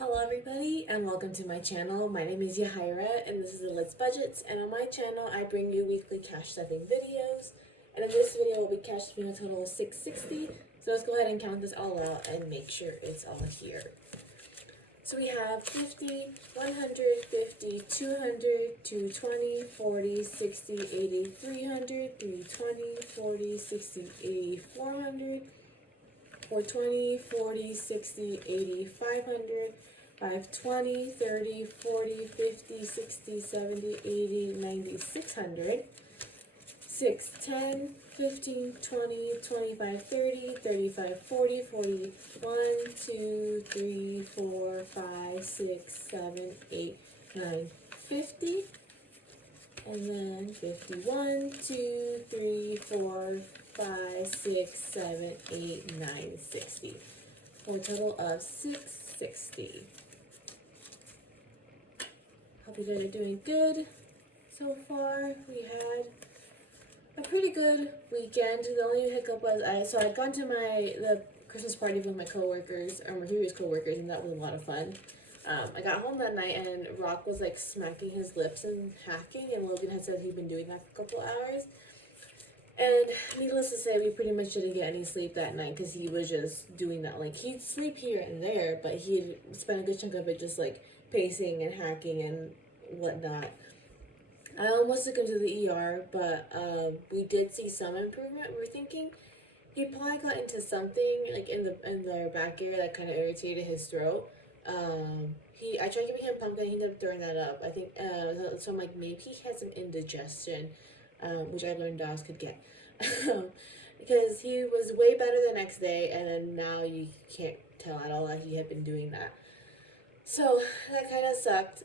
Hello everybody and welcome to my channel. My name is Yahaira and this is the Let's Budgets, and on my channel I bring you weekly cash stuffing videos, and in this video we'll be cash stuffing a total of $660. So let's go ahead and count this all out and make sure it's all here. So we have 50, 150, 200, 220, 40, 60, 80, 300, 320, 40, 60, 80, 400, 420, 40, 60, 80, 500, 520, 30, 40, 50, 60, 70, 80, 90, 600, 6, 10, 15, 20, 25, 30, 35, 40, 41, 2, 3, 4, 5, 6, 7, 8, 9, 50, and then 51, 2, 3, 4, 5, 6, 7, 8, 9, 60, for a total of $660. Hope you guys are doing good so far. We had a pretty good weekend. The only hiccup was I'd gone to the Christmas party with my coworkers, or my previous coworkers, and that was a lot of fun. I got home that night and Rock was like smacking his lips and hacking, and Logan had said he'd been doing that for a couple hours. And needless to say, we pretty much didn't get any sleep that night because he was just doing that. Like, he'd sleep here and there, but he'd spend a good chunk of it just like pacing and hacking and whatnot. I almost took him to the ER, but we did see some improvement. We were thinking he probably got into something like in the back area that kind of irritated his throat. I tried giving him pumpkin. He ended up throwing that up. I think so. I'm like, maybe he had some indigestion, which I learned dogs could get, because he was way better the next day, and then now you can't tell at all that he had been doing that. So that kind of sucked.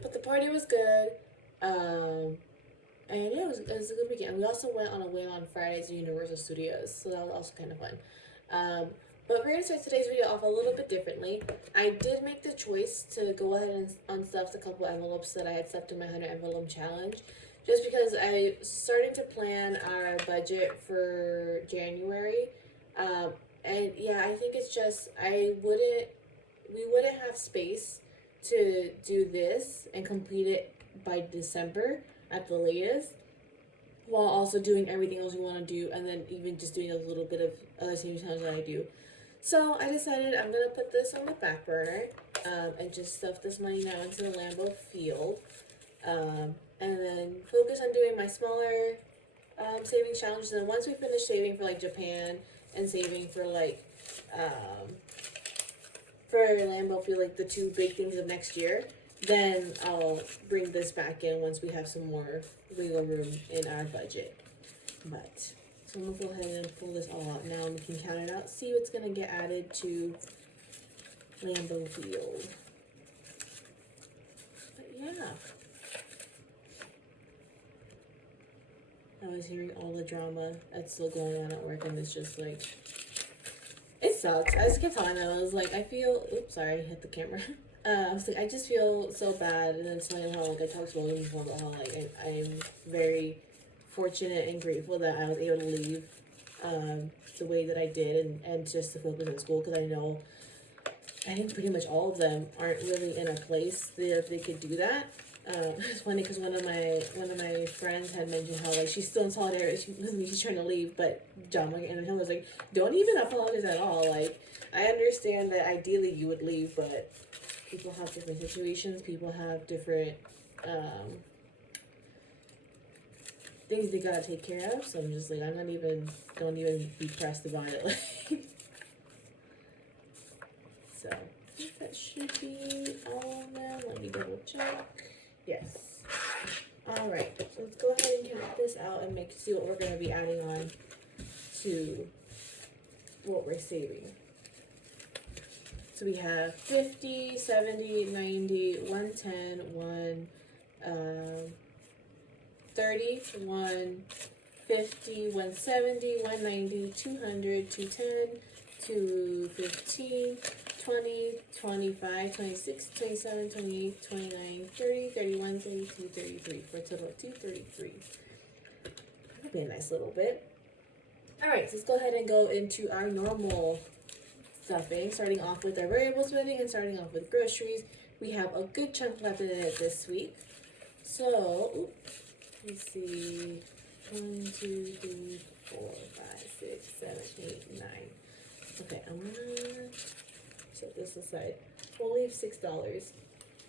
But the party was good. And yeah, it was a good weekend. We also went on a whale on Friday to Universal Studios, so that was also kind of fun. But we're going to start today's video off a little bit differently. I did make the choice to go ahead and unstuff a couple envelopes that I had stuffed in my 100 envelope challenge, just because I started to plan our budget for January. And yeah, I think it's just, we wouldn't have space to do this and complete it by December at the latest, while also doing everything else we want to do, and then even just doing a little bit of other savings challenges that I do. So I decided I'm gonna put this on the back burner, and just stuff this money now into the Lambeau field, and then focus on doing my smaller savings challenges. And once we finish saving for like Japan and saving for like for Lambeau field, like the two big things of next year, then I'll bring this back in once we have some more wiggle room in our budget. But so I'm gonna go ahead and pull this all out now, and we can count it out, see what's gonna get added to Lambeau field. But yeah, I was hearing all the drama that's still going on at work, and it's just like, it sucks. I just kept telling them, I was like, I feel, oops, sorry, I hit the camera. I was like, I just feel so bad, and then telling how like I talked to Logan before about how like I'm very fortunate and grateful that I was able to leave the way that I did, and just to focus on school, because I think pretty much all of them aren't really in a place that they could do that. It's funny because one of my friends had mentioned how like she's still in solidarity with me, she's trying to leave, but John and him was like, don't even apologize at all. Like, I understand that ideally you would leave, but people have different situations, people have different things they gotta take care of. So I'm just like, don't even be pressed about it. Like, so I think that should be all of them. Let me double check. Yes. All right. So let's go ahead and count this out and see what we're going to be adding on to what we're saving. So we have 50, 70, 90, 110, 30, 150, 170, 190, 200, 210, 215, 20, 25, 26, 27, 28, 29, 30, 31, 32, 33, for a total of 233. That'll be a nice little bit. Alright, so let's go ahead and go into our normal stuffing, starting off with our variable spending and starting off with groceries. We have a good chunk left in it this week. So, let's see. 1, 2, 3, 4, 5, 6, 7, 8, 9. Okay, I'm gonna set this aside. We'll leave $6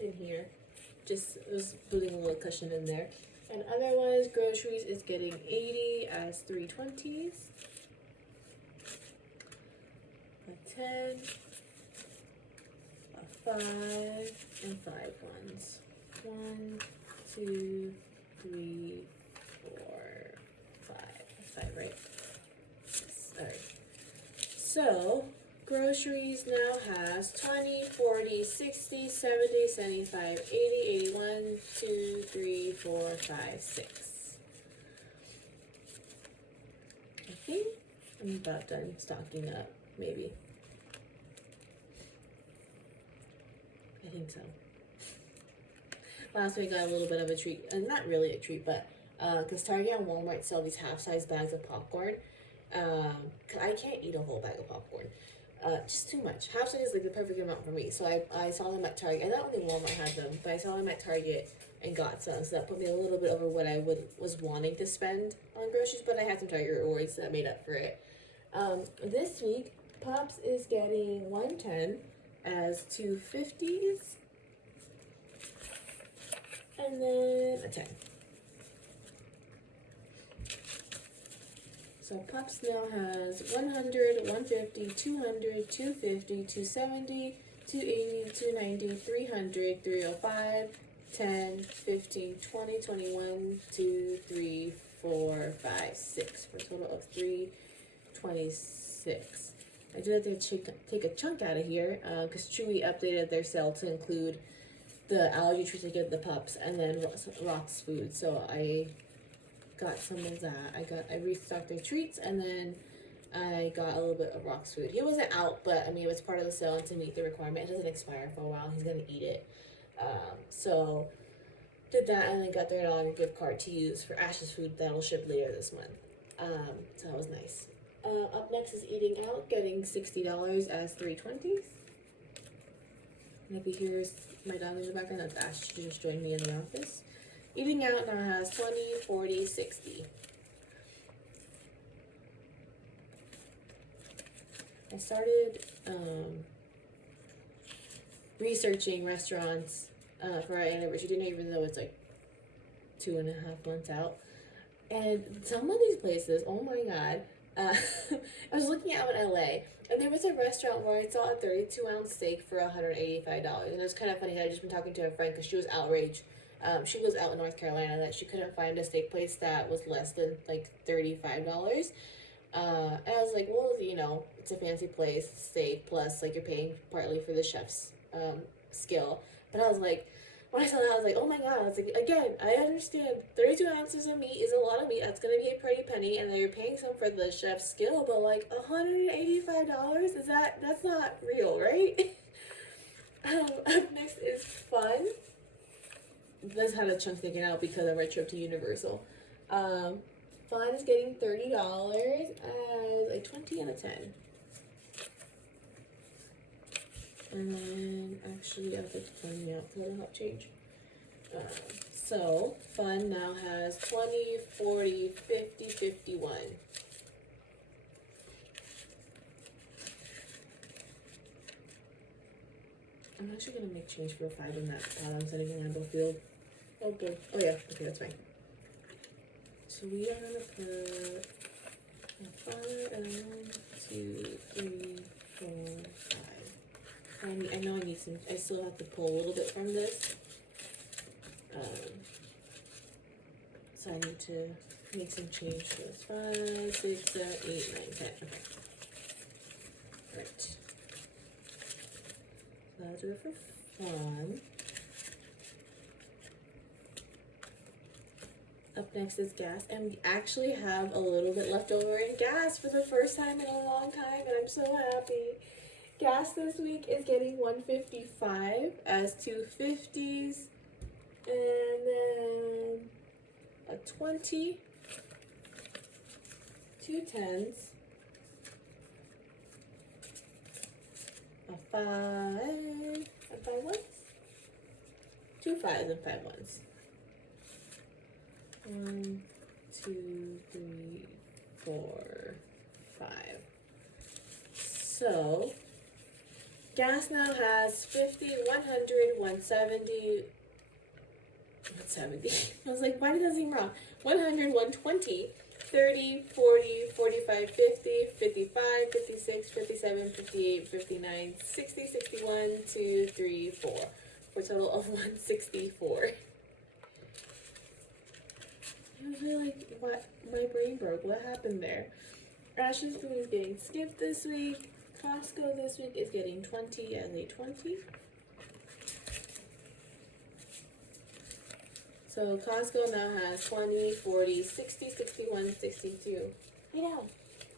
in here. Just was putting a little cushion in there. And otherwise, groceries is getting 80 as 320s. A 10, a 5, and 5 ones. 1, 2, 3, 4, 5. That's 5, right? Yes. Alright. So, groceries now has 20, 40, 60, 70, 75, 80, 81, 2, 3, 4, 5, 6. I think I'm about done stocking up, maybe. I think so. Last week I got a little bit of a treat, not really a treat, but because Target and Walmart sell these half-size bags of popcorn. I can't eat a whole bag of popcorn. Just too much. Half size is like the perfect amount for me. So I saw them at Target. And not only Walmart had them, but I saw them at Target and got some. So that put me a little bit over what I was wanting to spend on groceries. But I had some Target rewards that made up for it. This week, Pops is getting 110 as 250s. And then a 10. So Pops now has 100, 150, 200, 250, 270, 280, 290, 300, 305, 10, 15, 20, 21, 2, 3, 4, 5, 6 for a total of 326. I do have to take a chunk out of here because Chewy updated their sale to include the allergy treats I give the pups and then Rock's food. So I got some of that. I restocked their treats and then I got a little bit of Rock's food. He wasn't out, but I mean it was part of the sale and to meet the requirement. It doesn't expire for a while. He's gonna eat it. So did that and then got their $1 gift card to use for Ash's food that'll ship later this month. So that was nice. Up next is eating out, getting $60 as 320s. And if you hear my dog in the background, that's Ash. She just joined me in the office. Eating out now has 20, 40, 60. I started researching restaurants for our anniversary dinner, even though it's like 2.5 months out. And some of these places, oh my god. I was looking out in LA, and there was a restaurant where I saw a 32-ounce steak for $185. And it was kind of funny. I had just been talking to a friend because she was outraged. She was out in North Carolina that she couldn't find a steak place that was less than like $35. And I was like, well, you know, it's a fancy place, steak, plus like you're paying partly for the chef's skill. But I was like, when I saw that, I was like, oh my god. I was like, again, I understand 32 ounces of meat is a lot of meat. That's going to be a pretty penny. And then you're paying some for the chef's skill. But like $185? That's not real, right? Up next is Fun. This had a chunk taken out because of our trip to Universal. Fun is getting $30 as a 20 and a 10. And then, actually, I'll get the 20 out because it'll help change. So, Fun now has 20, 40, 50, 51. I'm actually going to make change for a 5 in that bottom setting in Lambeau Field. Oh boy. Oh yeah, okay, that's fine. So we are going to put 1, 2, 3, 4, 5. I know I need some, I still have to pull a little bit from this. So I need to make some change. So it's 5, 6, 7, 8, 9, 10. Okay. Right. So I'll do it for Fun. Up next is gas, and we actually have a little bit left over in gas for the first time in a long time, and I'm so happy. Gas this week is getting $155 as 250s, and then a 20, 2 10s, a 5 and 5 ones. 2 5s and 5 ones. 1, 2, 3, 4, 5. So gas now has 50, 100, 170. 170. I was like, why did that seem wrong? 100, 120, 30, 40, 45, 50, 55, 56, 57, 58, 59, 60, 61, 2, 3, 4. For a total of 164. I was really like, what? My brain broke. What happened there? Ash's food is getting skipped this week. Costco this week is getting 20 as a 20. So Costco now has 20, 40, 60, 61, 62. Hey now,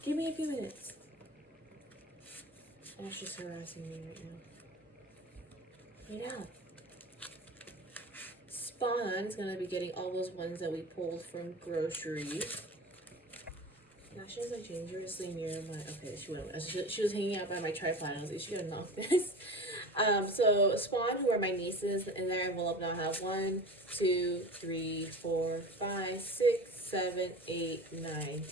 give me a few minutes. Ash is harassing me right now. Hey now. Spawn is gonna be getting all those ones that we pulled from grocery. Now she's like dangerously near my. Okay, she was hanging out by my tripod. I was like, she gotta knock this. So Spawn, who are my nieces, in their envelope now have 1, 2, 3, 4, 5, 6, 7, 8, 9, 10.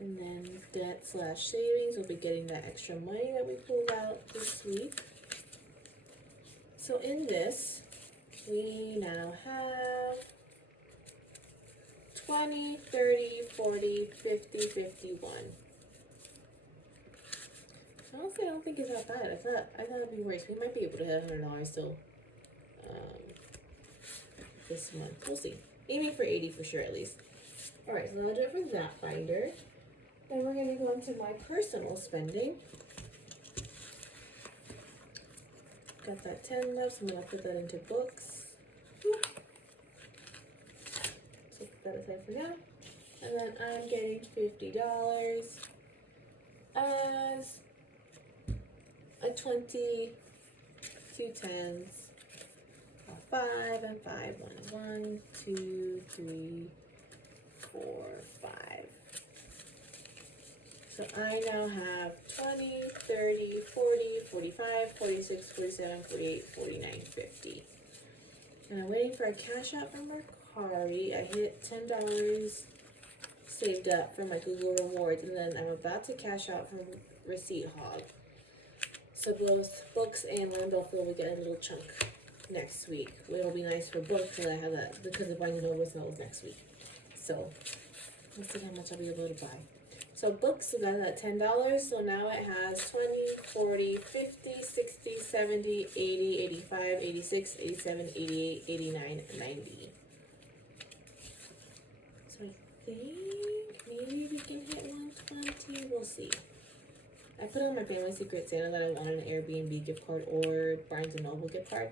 And then debt/savings will be getting that extra money that we pulled out this week. So in this, we now have 20, 30, 40, 50, 51. Honestly, I don't think it's that bad. I thought it'd be worse. We might be able to hit $100 still this month. We'll see. Aiming for 80 for sure, at least. Alright, so that'll do it for that binder. Then we're going to go into my personal spending. Got that 10 left, so I'm going to put that into books. So put that aside for now. And then I'm getting $50 as a 20, 2 10s, a 5 and 5, 1, 2, 3, 4, 5. So I now have 20, 30, 40, 45, 46, 47, 48, 49, 50. And I'm waiting for a cash out from Mercari. I hit $10 saved up for my Google Rewards, and then I'm about to cash out from Receipt Hog. So both books and Lambeau Field will get a little chunk next week. It'll be nice for books because I have that because the Barnes & Noble sales next week. So let's see how much I'll be able to buy. So books got that $10. So now it has 20, 40, 50, 60, 70, 80, 85, 86, 87, 88, 89, 90. So I think maybe we can hit 120. We'll see. I put on my Family Secret Santa that I wanted an Airbnb gift card or Barnes & Noble gift card.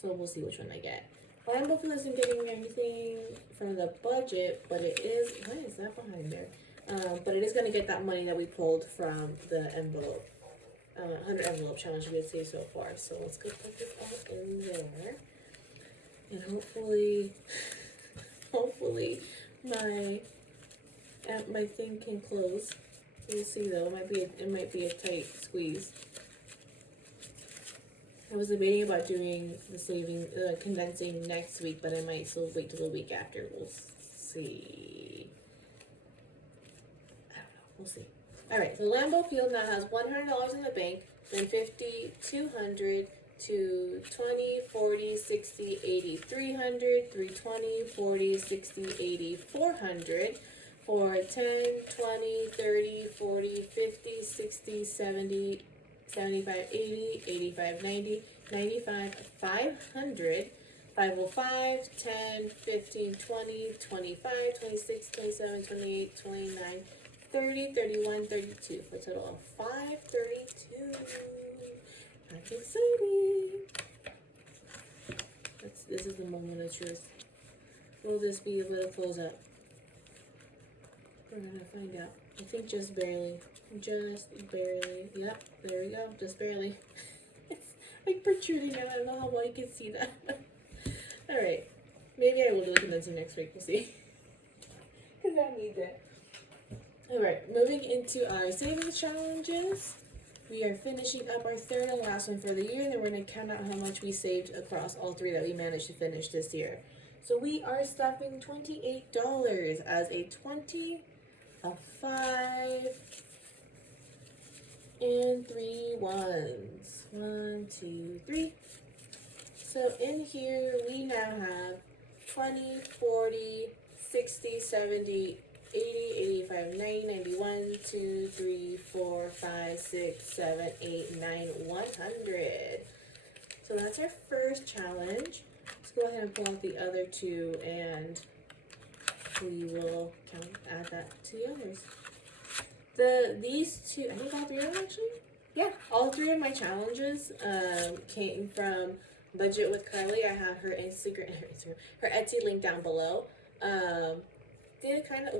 So we'll see which one I get. Lambeau Field isn't getting anything from the budget, but it is. What is that behind there? But it is going to get that money that we pulled from the envelope, 100 envelope challenge we did see so far. So let's go put this all in there. And hopefully my thing can close. We'll see though. It might be a tight squeeze. I was debating about doing the condensing next week, but I might still wait till the week after. We'll see. I don't know. We'll see. All right. So Lambeau Field now has $100 in the bank, then 50, 200, to 20, 40, 60, 80, 300, 320, 40, 60, 80, 400. For 10, 20, 30, 40, 50, 60, 70, 75, 80, 85, 90, 95, 500, 505, 10, 15, 20, 25, 26, 27, 28, 29, 30, 31, 32. For a total of 532. That's exciting. This is the moment of truth. Will this be able to close up? We're gonna find out. I think just barely. Just barely. Yep, there we go. Just barely. It's like protruding out. I don't know how well you can see that. Alright. Maybe I will do the condensing next week. We'll see. Because I need that. Alright, moving into our savings challenges. We are finishing up our third and last one for the year, and then we're going to count out how much we saved across all three that we managed to finish this year. So we are stuffing $28 as a 20, a 5, and 3 ones. 1, 2, 3. So in here we now have 20, 40, 60, 70, 80, 85, 90, 91, 2, 3, 4, 5, 6, 7, 8, 9, 100. So that's our first challenge. Let's go ahead and pull out the other two and we will add that to the others. These two, I think all three of them actually? Yeah, all three of my challenges came from Budget with Carly. I have her her Etsy link down below. Did kind of,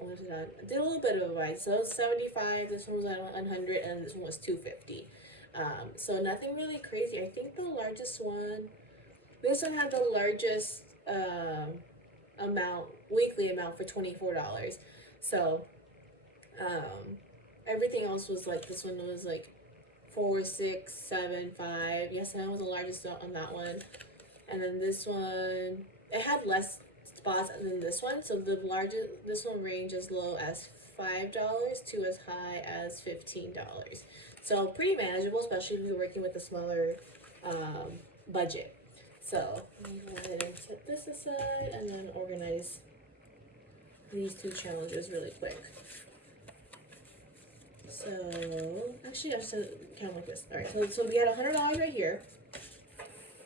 what did I did a little bit of advice. So 75, this one was at 100, and this one was 250. So nothing really crazy. I think the largest one, this one had the largest weekly amount for $24. So everything else was like, this one was like 4, 6, 7, 5. Yes, that was the largest on that one. And then this one, it had less spots than this one. So the largest, this one ranged as low as $5 to as high as $15. So pretty manageable, especially if you're working with a smaller budget. So I'm gonna go ahead and set this aside and then organize these two challenges really quick. So actually, I have to count like this. All right, so we had $100 right here.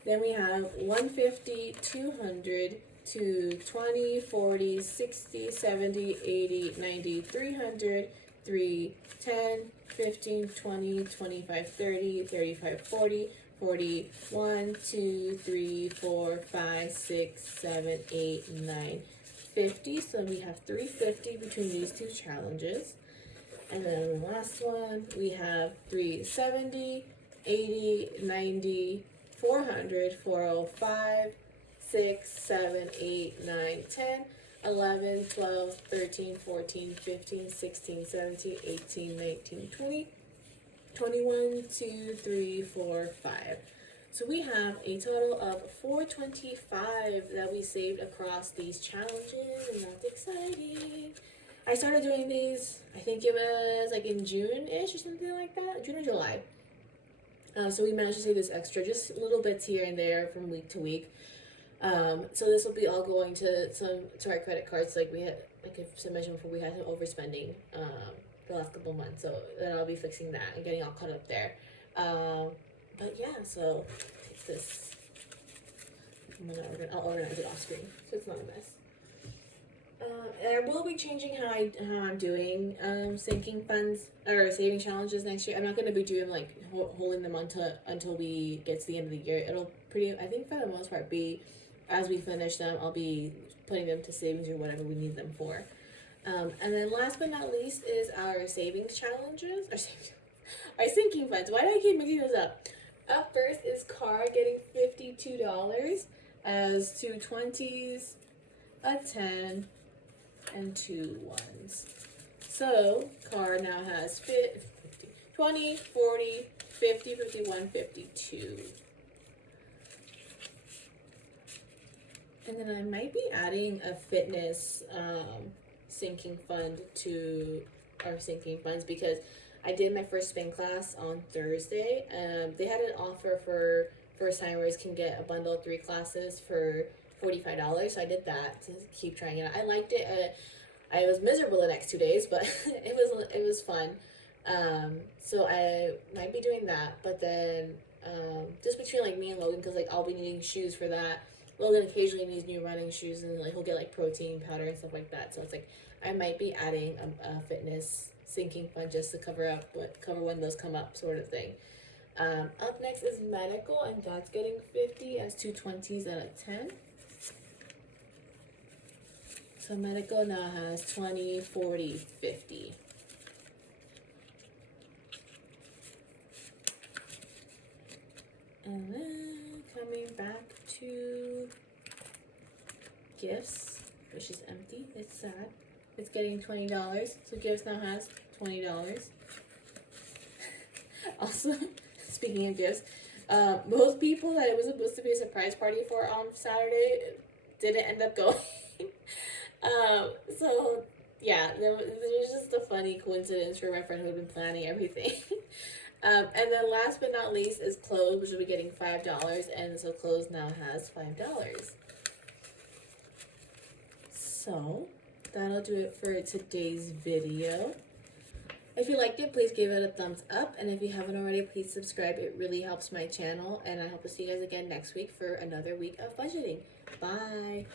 Then we have 150, 200, to 20, 40, 60, 70, 80, 90, 300, 3, 10, 15, 20, 25, 30, 35, 40, 40, 1, 2, 3, 4, 5, 6, 7, 8, 9, 50. So we have 350 between these two challenges. And then the last one, we have 370, 80, 90, 400, 405, 6, 7, 8, 9, 10, 11, 12, 13, 14, 15, 16, 17, 18, 19, 20, 21, 2, 3, 4, 5. So we have a total of $425 that we saved across these challenges, and that's exciting. I started doing these, I think it was like in June-ish or something like that, June or July. So we managed to save this extra, just little bits here and there from week to week. So this will be all going to our credit cards. Like I mentioned before, we had some overspending the last couple months, so then I'll be fixing that and getting all caught up there. But yeah, so take this. I'll organize it off screen so it's not a mess. And I will be changing how I'm doing sinking funds or saving challenges next year. I'm not going to be doing like holding them until we get to the end of the year. It'll I think for the most part be as we finish them, I'll be putting them to savings or whatever we need them for. And then last but not least is our savings challenges. Our sinking funds. Why do I keep mixing those up? Up first is Car getting $52 as 2 20s, a 10, and 2 1s. So Car now has 20, 40, 50, 51, 52. And then I might be adding a fitness sinking fund to our sinking funds because I did my first spin class on Thursday. They had an offer for first timers can get a bundle of 3 classes for $45. So I did that to keep trying it out. I liked it. I was miserable the next 2 days, but it was fun. So I might be doing that, but then just between like me and Logan, because like I'll be needing shoes for that. Logan occasionally needs new running shoes, and like he'll get like protein powder and stuff like that. So it's like I might be adding a fitness sinking fund just to cover when those come up, sort of thing. Up next is medical, and that's getting 50 as 2 20s out of 10. So medical now has 20, 40, 50. And then coming back to gifts, which is empty. It's sad. it's getting $20. So Gifts now has $20. Also, speaking of gifts, most people that it was supposed to be a surprise party for on Saturday didn't end up going. So yeah, there was just a funny coincidence for my friend who had been planning everything. And then last but not least is clothes, which will be getting $5, and so clothes now has $5. So that'll do it for today's video. If you liked it, please give it a thumbs up, and if you haven't already, please subscribe. It really helps my channel, and I hope to see you guys again next week for another week of budgeting. Bye!